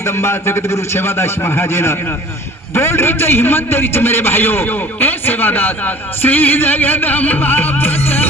ਜਗਦੰਬਾ ਜਗਤਗੁਰੂ ਸੇਵਾਦਾਸ ਮਹਾਜੇਨਾ। ਬੋਲ ਵਿੱਚ ਹਿੰਮਤ ਦੇ ਵਿੱਚ ਮੇਰੇ ਭਾਈਓ, ਇਹ ਸੇਵਾਦਾਸ ਸ੍ਰੀ ਜਗਦੰਬਾ ਪਤਾ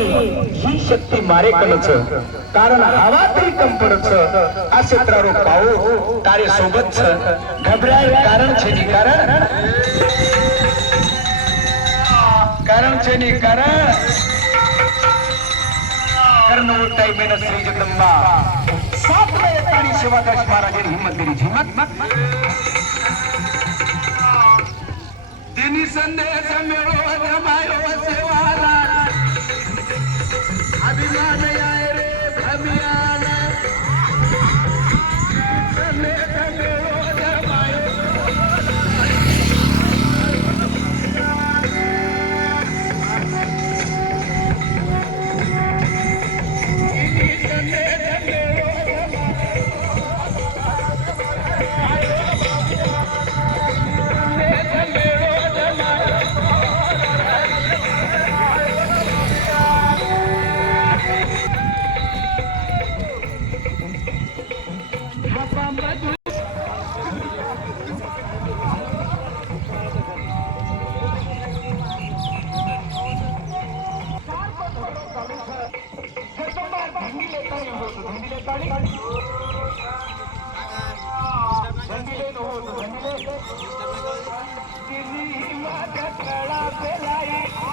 ही शक्ती मारे कलच कारण हवा तरी कंपरच. असे त्रारो पाओ तारे सोबत घबराय कारण छे कारण. कारण छे कारण. कर्ण उलटाई मेन श्री जगदंबा सात वेळेत आणि शिवादास महाराजांनी हिंमत दिली हिंमत संदेश मिळो रमायो सेवा. ठिकाणी होत तिन्ही माझ्या कळा पेलाई